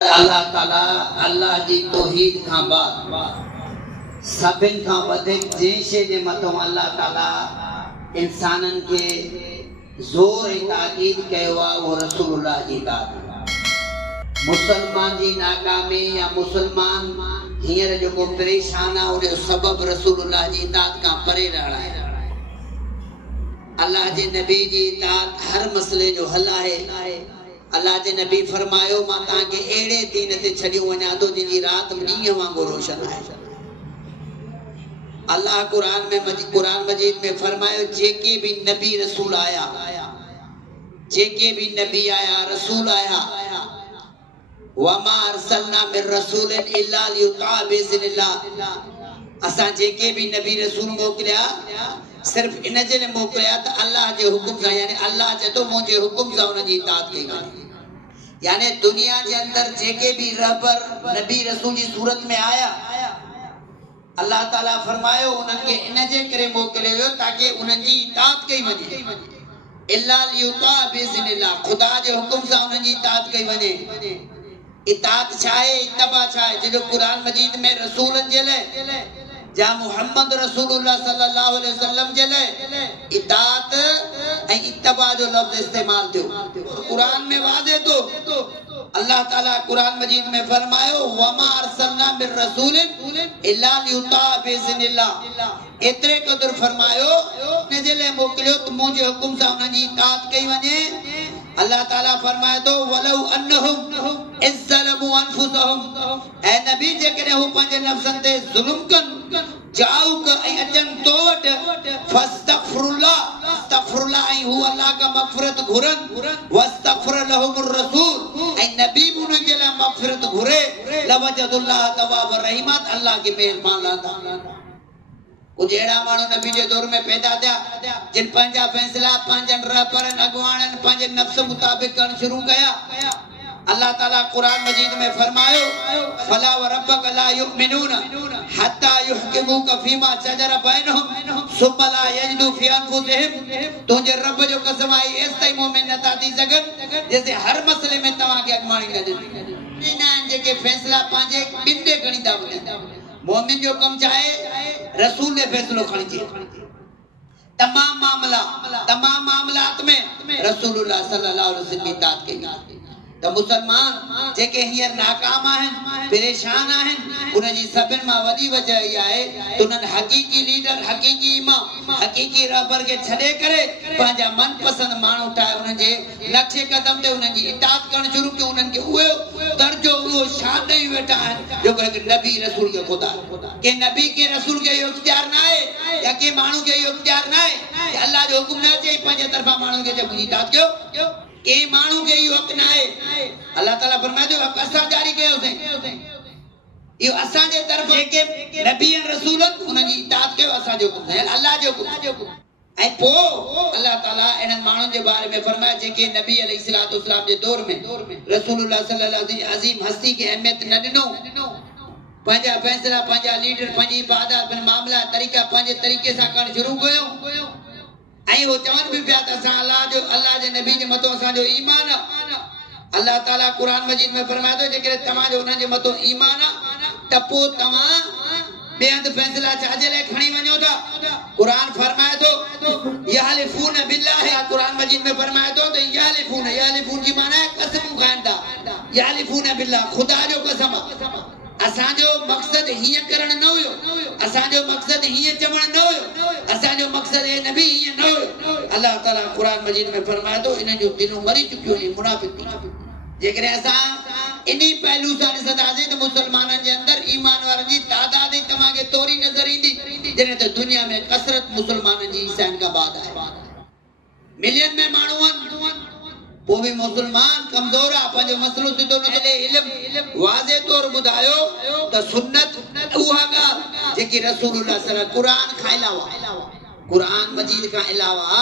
अल्लाह ताला अल्लाह जी तौहीद खां बाद सभिन खां वधीक जंहिं शइ जे मथां अल्लाह ताला इंसाननि खे ज़ोर ऐं ताकीद कयो आहे उहो रसूलुल्लाह जी इताअत। मुसलमान जी नाकामी या मुसलमान हींअर जेको परेशान आहे उनजो सबबु रसूलुल्लाह जी इताअत खां परे रहणु आहे। अल्लाह जे नबी जी इताअत हर मसइले जो हल आहे। अल्लाह जे नबी फरमायो मां तव्हांखे अहिड़े दीन ते छॾियो वञा थो जंहिंजी राति ॾींहं वांगुरु रोशन आहे। अल्लाह कुरान मजीद में फरमायो जेके भी नबी रसूल आया, जेके भी नबी आया रसूल आया, वमा अरसलना मिन रसूलिन इल्ला लियुतअ बिइज़्निल्लाह, असां जेके भी नबी रसूल मोकिलिया सिर्फ इन जे लाइ मोकिलिया त अल्लाह जे हुकुम सां, यानी अल्लाह चए थो मुंहिंजे हुकुम सां उन जी इताअत कई वञे। यानी दुनिया जे अंदर जेके भी रहबर नबी रसूल जी सूरत में आया, अल्लाह ताला फरमायो उन्हनि खे इन जे करे मोकिलियो ताकि उन्हनि जी इताअत कई वञे। इल्ला लियुतअ बिइज़्निल्लाह, खुदा जे हुकुम सां उन्हनि जी इताअत कई वञे। इताअत छा आहे, इत्तबा छा आहे? जो कुरान मजीद में रसूलनि जे लाइ जा मुहम्मद रसूलुल्लाह सल्लल्लाहु अलैहि वसल्लम जे लाइ इताअत ऐं इत्तबा जो लफ्ज़ इस्तेमाल थियो। कुरान में वाज़े तो अल्लाह ताला कुरान मजीद में फरमायो वमा अरसलना मिन रसूलिन इल्ला लियुतअ बिइज़्निल्लाह, एतिरे क़दर फरमायो इन जे लाइ मोकिलियो त मुंहिंजे हुकुम सां उन्हनि जी इताअत कई वञे। अल्लाह ताला फरमाए थो वलौ अन्नहुम इज़्ज़लमू अनफुसहुम, ऐ नबी जेकॾहिं हू पंहिंजे नफ़्सनि ते ज़ुल्म कनि जाऊक ऐं अचनि तो वटि फस्तगफिरुल्लाह, अस्तगफिरुल्लाह ऐं हू अल्लाह का मग़फ़िरत घुरनि, वस्तगफिर लहुमुर रसूल ऐं नबी बि उन्हनि जे लाइ मग़फ़िरत घुरे, लवजदुल्लाह तवाबर रहीमा, अल्लाह के मेहरबान रहंदा। कुछ अहिड़ा माण्हू नबी जे दौर में पैदा थिया जिन पंहिंजा फैसला पंहिंजनि रहबरनि अॻुवाणनि पंहिंजे नफ़्स मुताबिक़ करणु शुरू कया। अल्लाह ताला कुरान मजीद में फरमायो फला व रब्बक ला युमिनून हत्ता युहकिमूक फीमा शजर बैनहुम सुम्मा ला यजिदू फी अनफुसिहिम, तुंहिंजे रब जो कसम आहे एसि ताईं मोमिन नथा थी सघनि जैसे हर मसइले में तव्हांखे अॻुवाणी न ॾिनी। जेके फैसला पंहिंजे ॿिन ॾे खणी था वञनि, मोमिन जो कमु छा आहे? रसूल ने फैसलो खणी तमाम मामलात में रसूलुल्लाह सल्लल्लाहु अलैहि वसल्लम की इताअत कई। तो मुसलमान जेके हींअर नाकाम आहिनि, परेशान आहिनि, उनजी सभिनि मां वॾी वजह इहा आहे त उन्हनि हक़ीक़ी लीडर, हक़ीक़ी इमाम, हक़ीक़ी रहबर खे छॾे करे पंहिंजा मनपसंद माण्हू ठाहे उन्हनि जे नक्शे कदम ते उन्हनि जी इताअत करणु शुरू कयो। उन्हनि खे उहो दर्जो, उहो शान ॾेई वेठा आहिनि जो हिकु नबी रसूल खे ख़ुदा, के नबी के रसूल खे इहो इख्तियार न आहे या के माण्हू खे इहो इख्तियार न आहे कि अल्लाह जो हुकुम न अचे पंहिंजे तरफ़ां माण्हुनि खे मुंहिंजी इताअत कयो। के माण्हू खे इहो हक़ न आहे। अल्लाह ताला फरमाए थो हक़ असां जारी कयोसीं, इहो असांजे तरफ़ जेके नबी ऐं रसूलनि उन्हनि जी इताअत कयो, असांजो हुकुम न, अल्लाह जो हुकुम। ऐं पोइ अल्लाह ताला इन्हनि माण्हुनि जे बारे में फरमाया जेके नबी अलैहिस्सलातु वस्सलाम जे दौर में रसूलुल्लाह सल्लल्लाहु अलैहि वसल्लम अज़ीम हस्ती खे अहमियत न ॾिनो, पंहिंजा फैसला, पंहिंजा लीडर, पंहिंजी इबादत, मामला, तरीक़ा पंहिंजे तरीक़े सां करणु शुरू कयो। ऐं हो चवनि बि पिया त असां अल्लाह जे नबी जे मथां असांजो ईमान आहे। अल्लाह ताला कुरान मजीद में फरमाए थो जेकॾहिं तव्हांजो उन्हनि जे मथां ईमान आहे त पोइ तव्हां ॿिए हंधि फैसला छाजे लाइ खणी वञो था? कुरान फरमाए थो यहलिफून बिल्लाह, कुरान मजीद में फरमाए थो त यहलिफून जी माना आहे कसम खाइनि था। यहलिफून बिल्लाह, ख़ुदा जो कसम आहे असांजो मक़सद हीअं करणु न हुयो, असांजो मक़सद हीअं चवणु न हुयो, असांजो मक़सद हे नबी हीअं न हुयो। अल्लाह ताला कुरान मजीद में फरमाए थो इन्हनि जो दिलूं मरी चुकियूं आहिनि, मुनाफ़िक़। जेकॾहिं असां इन पहलू सां ॾिसंदासीं त मुसलमाननि जे अंदर ईमान वारनि जी तादाद ई तव्हांखे तोरी नज़र ईंदी, जॾहिं त दुनिया में कसरत मुसलमाननि जी ईसाइन खां बाद आहे। मिलियन में माण्हू आहिनि, पोइ बि मुसलमान कमज़ोर आहे, पंहिंजो मसइलो सिधो न छॾे। इल्म वाज़े तौर ॿुधायो त सुन्नत उहा ॻाल्हि जेकी रसूलुल्लाह सल्लल्लाहु कुरान खां अलावा, कुरान मजीद खां अलावा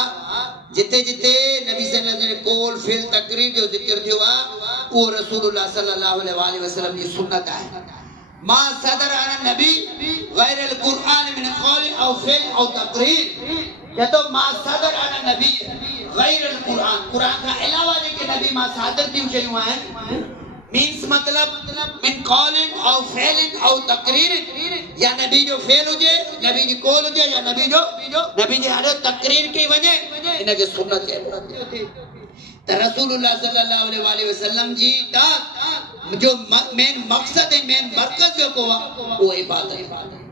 जिते जिते नबी सल्लल्लाहु अलैहि वसल्लम कौल फिल तकरीर जो ज़िक्र थियो आहे उहो रसूलुल्लाह सल्लल्लाहु अलैहि वसल्लम जी सुन्नत आहे। मा सदर अन नबी गैर कुरान मिन कौल औ फिल औ तकरीर, या तो मा सदर अन नबी गैर कुरान, कुरान खां अलावा जेके नबी मां सादर थियूं शयूं आहिनि मीन्स मतलब मिन कॉलिंग और फेलिंग और तकरीर या नबी जो फेल हुजे नबी जी कॉल हुजे या नबी जी हारो तकरीर की वने इनके सुन्नत चइबो त रसूलुल्लाह सल्लल्लाहु अलैहि वसल्लम जी ता जो मेन मकसद है मेन मरकज जो को वो इबादत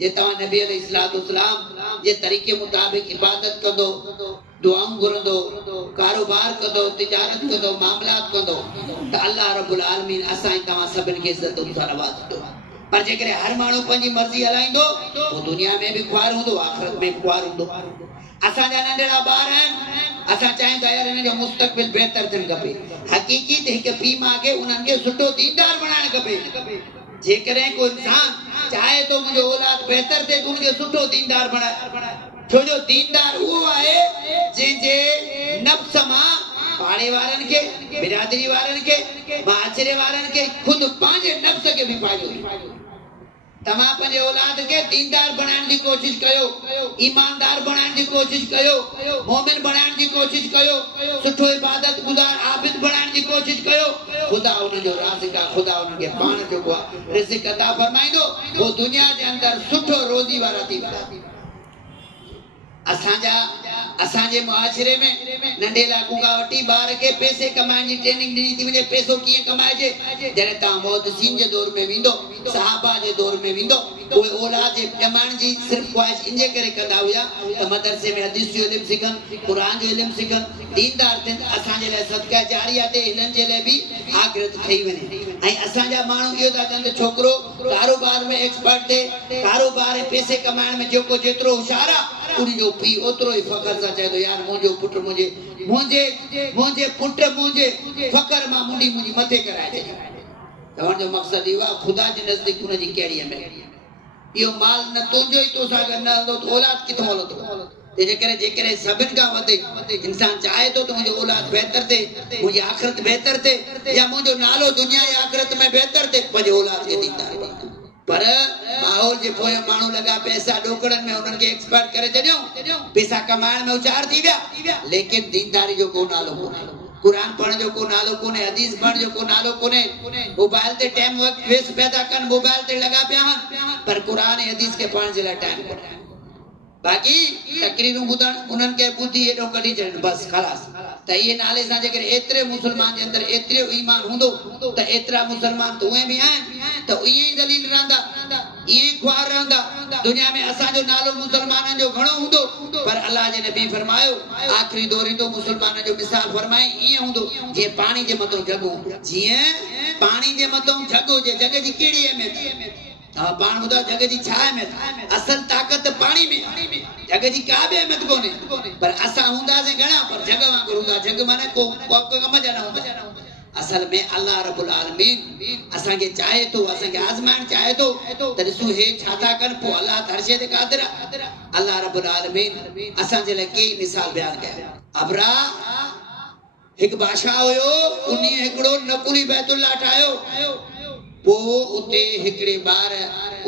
जे ता नबी अलैहिस्सलाम जे तरीके मुताबिक इबादत कंदो दुआऊं घुरंदो कारोबार कंदो तिजारत कंदो मामलात कंदो त अल्लाह रब्बुल आलमीन असां तव्हां सभिनि खे इज़त सां नवाज़ंदो पर जेकर हर माण्हू पंहिंजी मर्ज़ी हलाईंदो वो दुनिया में भी ख्वार हूंदो आखिरत में ख्वार हूंदो असां जा नंढड़ा ॿार आहिनि असां चाहींदा यार हिन जो मुस्तक़बिल बहितर थियणु खपे हक़ीक़ी त हिकु पीउ माउ खे उन्हनि खे सुठो दीनदार बणाइणु खपे जेकॾहिं को इंसान चाहे तो मुंहिंजो औलाद बहितर थिए त उनखे सुठो दीनदार बणाए छो जो दीनदार उहो आहे जंहिंजे नफ़्स मां पाड़े वारनि खे बिरादरी वारनि खे माशरे वारनि खे ख़ुदि पंहिंजे नफ़्स खे बि फ़ाइदो तव्हां पंहिंजे औलाद खे दीनदार बणाइण जी कोशिश कयो ईमानदार बणाइण जी कोशिश कयो मोमिन बणाइण जी कोशिश कयो सुठो इबादत गुज़ार आबिद बणाइण जी कोशिश कयो खुदा उनजो राज़िक आहे खुदा उनखे पाण जेको आहे रिज़्क़ अता फरमाईंदो वो दुनिया जे अंदरि सुठो रोज़ी वारा थी वेंदा असांजे मुआशरे में नंढे लाकू खां वठी ॿार खे पैसे कमाइण जी ट्रेनिंग ॾिनी थी वञे पैसो कीअं कमाइजे जॾहिं तव्हां मुहदसिन जे दौर में वेंदो सहाबा जे दौर में वेंदो उहे औलाद जे ॼमाइण जी सिर्फ़ ख्वाहिश इन जे करे कंदा हुआ त मदरसे में हदीस जो इल्मु सिखनि क़ुर जो इल्मु सिखनि दीनदार थियनि असांजे लाइ सदका जारिया ते हिननि जे लाइ बि आख़िरत ठही वञे ऐं असांजा माण्हू इहो था चवनि त छोकिरो कारोबार में एक्सपर्ट थिए कारोबार ऐं पैसे कमाइण में जेको जेतिरो होशियार आहे उनजो पीउ ओतिरो ई फ़ख्र सां चए थो यार मुंहिंजो पुटु मुंहिंजे फ़ख्र मां मुंहिंजी मथे कराए छॾियो तव्हां जो मक़सदु इहो आहे ख़ुदा जे नज़दीक उनजी कहिड़ी अहमियत इहो माल न तुंहिंजो ई तोसां गॾु न हलंदो त औलाद किथां हलंदो जेकॾहिं सभिनि खां वधीक इंसान चाहे थो त मुंहिंजो औलाद बहितर थिए मुंहिंजी आख़िरत बहितर थिए या मुंहिंजो नालो दुनिया जी आख़िरत में बहितर थिए पंहिंजे औलाद खे ॾींदा पर माहौल जे पोयां माण्हू लॻा पैसा ॾोकड़नि में उन्हनि खे एक्सपर्ट करे छॾियो पैसा कमाइण में होशियार थी विया लेकिन दीनदारी जो को नालो कोन्हे कुरान पढ़ण जो को नालो कोन्हे हदीस पढ़ण जो को नालो कोन्हे मोबाइल ते टाइम वेस्ट पैदा कनि मोबाइल ते लॻा पिया आहिनि पर कुरान ऐं हदीस खे पढ़ण जे लाइ टाइम कोन्हे बाक़ी तकरीरूं ॿुधण उन्हनि खे ॿुधी हेॾो कढी छॾनि बसि ख़लास त इहे नाले सां जेकर एतिरे मुस्लमान जे अंदरि एतिरो ईमान हूंदो त एतिरा मुस्लमान त उहे बि आहिनि त ईअं ई दलील रहंदा ईअं ई ख्वार रहंदा दुनिया में असांजो नालो मुस्लमाननि जो घणो हूंदो पर अलाह जे नबी फरमायो आख़िरी दौर ईंदो मुस्लमाननि जो मिसाल फरमाए ईअं हूंदो जीअं पाणी जे मथां जॻ जीअं पाणी जे मथां जॻ हुजे जॻ जी कहिड़ी अहमियत पाण ॿुधायो जॻ जी छा अहमियत असल ताक़त पाणी में जॻ जी का बि अहमियत कोन्हे पर असां हूंदासीं घणा पर जॻ वांगुरु हूंदा जॻ माने को कम जा न हूंदा असल में अल्लाह रब्बुल आलमीन असांखे चाहे थो असांखे आज़माइण चाहे थो त ॾिसो हे छा था कनि पोइ अल्लाह हर शइ ते क़ादिर आहे अल्लाह रब्बुल आलमीन असांजे लाइ कई मिसाल बयानु कया अबरा हिकु बादशाह हुयो उन हिकिड़ो नकुली बैतुल्लाह ठाहियो पोइ उते हिकिड़े ॿार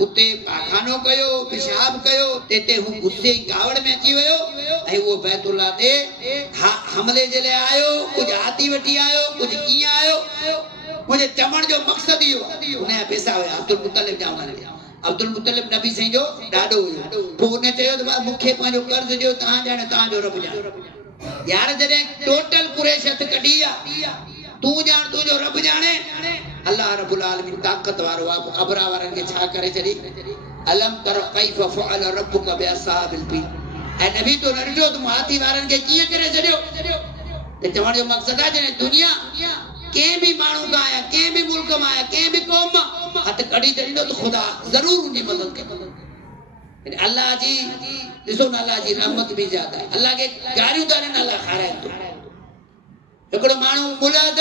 उते पाखानो कयो पेशाब कयो तेते हू गुस्से गावड़ में अची वियो ऐं उहो बैतुल्लाह ते हमले जे लाइ आयो कुझु हाथी वठी आयो कुझु कीअं आयो मुंहिंजे चवण जो मक़सदु इहो हुनजा पैसा हुया अब्दुल मुतलिब जा अब्दुल मुतलिब नबी साईं जो ॾाढो हुयो पोइ हुन चयो त मूंखे पंहिंजो कर्ज़ ॾियो तव्हां ॼाणे तव्हांजो रब ॼाणे यार जॾहिं टोटल कुरैश हथ कढी आहे तूं ॼाण तुंहिंजो रब ॼाणे अल्लाह रब्बुल आलमीन ताक़त वारो आहे अबरा वारनि खे छा करे छॾी अलम कर कैफ फअल रब्बुक बिअसहाबिल फील ऐं नबी तो न ॾिठो त हाथी वारनि खे कीअं करे छॾियो त चवण जो मक़सदु आहे जॾहिं दुनिया कंहिं बि माण्हू खां या कंहिं बि मुल्क मां या कंहिं बि क़ौम मां हथ कढी छॾींदो त ख़ुदा ज़रूरु उनजी मदद कंदो अल्लाह जी ॾिसो न अल्लाह जी रहमत बि ज्यादा आहे अल्लाह खे गारियूं था ॾियनि अल्लाह खाराए थो हिकिड़ो माण्हू मुलाज़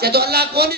चए थो अल्लाह कोन्हे